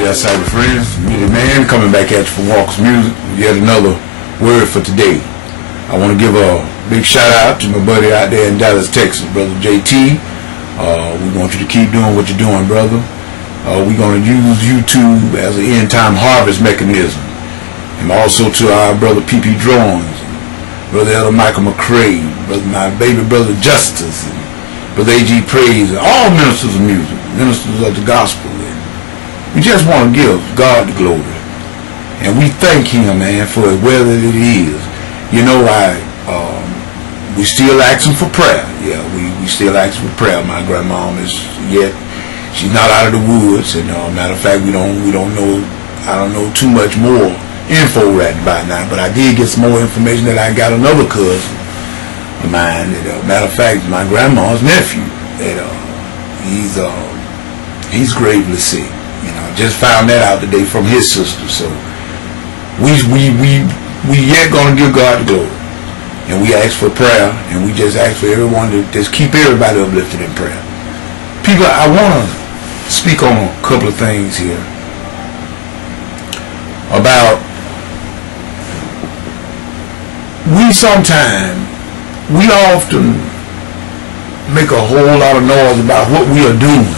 Alright, that's our friends. Media Man coming back at you from Walker's Music. Yet another word for today. I want to give a big shout out to my buddy out there in Dallas, Texas, brother JT. We want you to keep doing what you're doing, brother. We're going to use YouTube as an end-time harvest mechanism. And also to our brother PP Drones, brother Elder Michael McCray, brother, my baby brother Justice, and brother AG Praise, and all ministers of music, ministers of the gospel. And we just want to give God the glory. And we thank him, man, for whether it is. You know, we still asking for prayer. Yeah, we still asking for prayer. My grandma is yet, she's not out of the woods. And matter of fact, we don't know, I don't know too much more info right about now, but I did get some more information that I got another cousin of mine. That, matter of fact, my grandma's nephew. That he's gravely sick. You know, just found that out today from his sister. So we yet gonna give God the glory, and we ask for prayer, and we just ask for everyone to just keep everybody uplifted in prayer. People, I want to speak on a couple of things here about. We often make a whole lot of noise about what we are doing.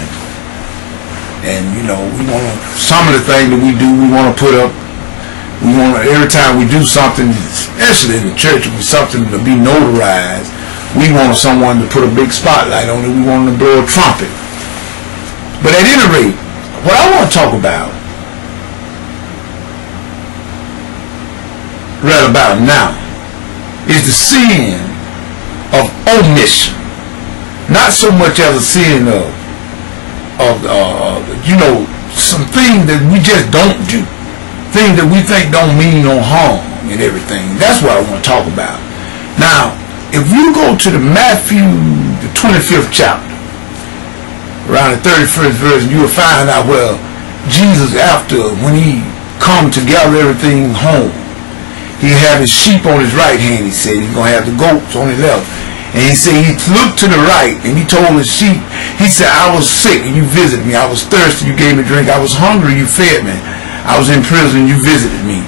And, you know, we want to, some of the things that we do, we want to put up, we want to, every time we do something, especially in the church, something to be notarized, we want someone to put a big spotlight on it, we want them to blow a trumpet. But at any rate, what I want to talk about, right about now, is the sin of omission. Not so much as a sin of you know, some things that we just don't do, things that we think don't mean no harm and everything. That's what I want to talk about. Now, if you go to the Matthew, the 25th chapter, around the 31st verse, you will find out where Jesus, after, when he come to gather everything home, he had his sheep on his right hand, he said. He's going to have the goats on his left. And he said, he looked to the right, and he told his sheep, he said, I was sick, and you visited me. I was thirsty, you gave me drink. I was hungry, you fed me. I was in prison, you visited me.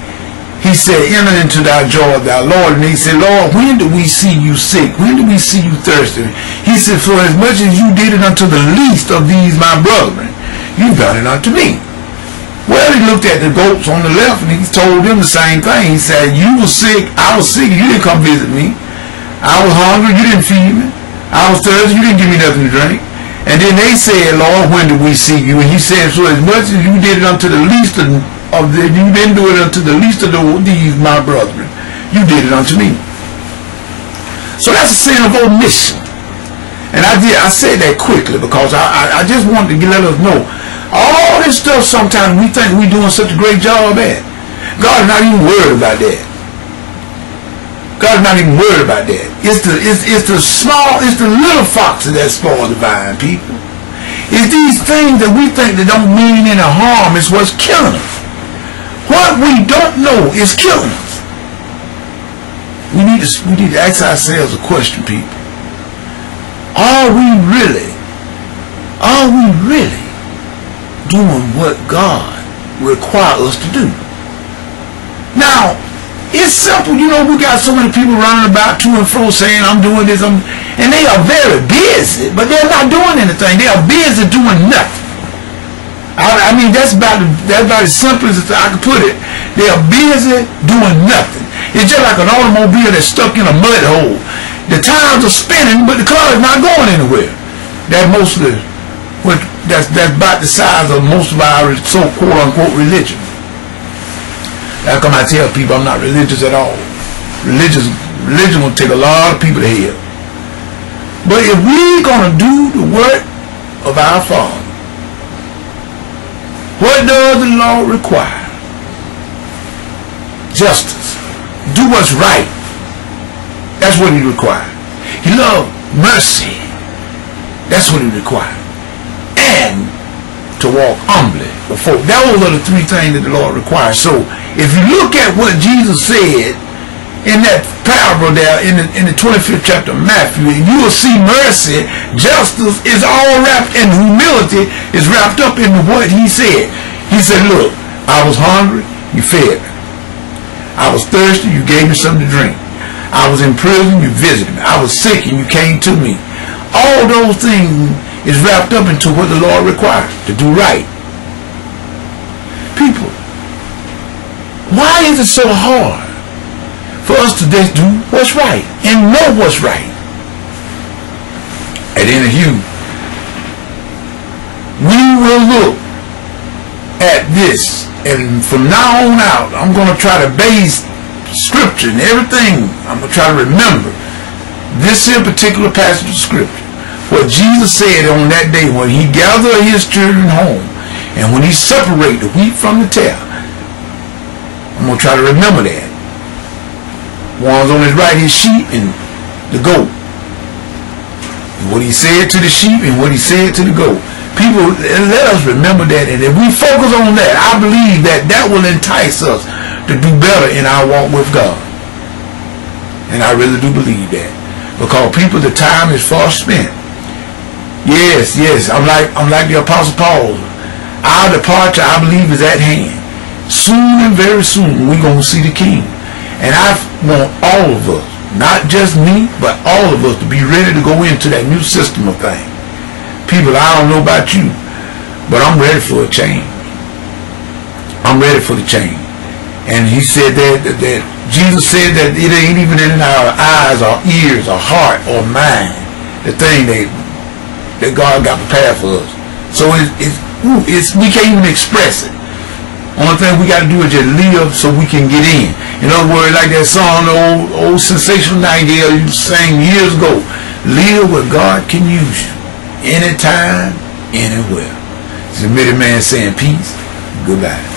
He said, enter into thy joy of thy Lord. And he said, Lord, when did we see you sick? When did we see you thirsty? He said, for as much as you did it unto the least of these my brethren, you done it unto me. Well, he looked at the goats on the left, and he told them the same thing. He said, you were sick, I was sick, you didn't come visit me. I was hungry, you didn't feed me. I was thirsty, you didn't give me nothing to drink. And then they said, Lord, when did we see you? And he said, so as much as you did it unto the least of the, you didn't do it unto the least of these my brethren, you did it unto me. So that's a sin of omission. And I said that quickly because I just wanted to let us know. All this stuff sometimes we think we're doing such a great job at. God is not even worried about that. God is not even worried about that. It's the little foxes that spoil the vine, people. It's these things that we think that don't mean any harm is what's killing us. What we don't know is killing us. We need to ask ourselves a question, people. Are we really doing what God requires us to do? Now, it's simple. You know, we got so many people running about to and fro saying, I'm doing this, and they are very busy, but they're not doing anything. They are busy doing nothing. I mean, that's about as simple as I can put it. They are busy doing nothing. It's just like an automobile that's stuck in a mud hole. The tires are spinning, but the car is not going anywhere. That's about the size of most of our so quote-unquote religion. How come I tell people I'm not religious at all? Religion will take a lot of people to hell. But if we're going to do the work of our Father, what does the law require? Justice. Do what's right. That's what he requires. He loves mercy. That's what he requires. And to walk humbly before. Those are the three things that the Lord requires. So if you look at what Jesus said in that parable there in the 25th chapter of Matthew, you will see mercy, justice is all wrapped, and humility is wrapped up in what he said. He said, look, I was hungry, you fed me. I was thirsty, you gave me something to drink. I was in prison, you visited me. I was sick and you came to me. All those things is wrapped up into what the Lord requires, to do right. People, why is it so hard for us to just do what's right and know what's right? At any hue, we will look at this, and from now on out, I'm going to try to base scripture and everything. I'm going to try to remember this here particular passage of scripture, what Jesus said on that day when he gathered his children home and when he separated the wheat from the tare. I'm going to try to remember that. One's on his right, his sheep and the goat. And what he said to the sheep and what he said to the goat. People, let us remember that, and if we focus on that, I believe that that will entice us to do better in our walk with God. And I really do believe that, because people, the time is far spent. Yes, I'm like the Apostle Paul. Our departure, I believe, is at hand. Soon and very soon, we're going to see the King. And I want all of us, not just me, but all of us, to be ready to go into that new system of things. People, I don't know about you, but I'm ready for a change. I'm ready for the change. And he said that Jesus said that it ain't even in our eyes or ears or heart or mind, the thing that God got prepared for us. So we can't even express it. Only thing we got to do is just live so we can get in. In other words, like that song, the old Sensational Nightingale you sang years ago, live where God can use you. Anytime, anywhere. It's a Submitted Man saying peace. Goodbye.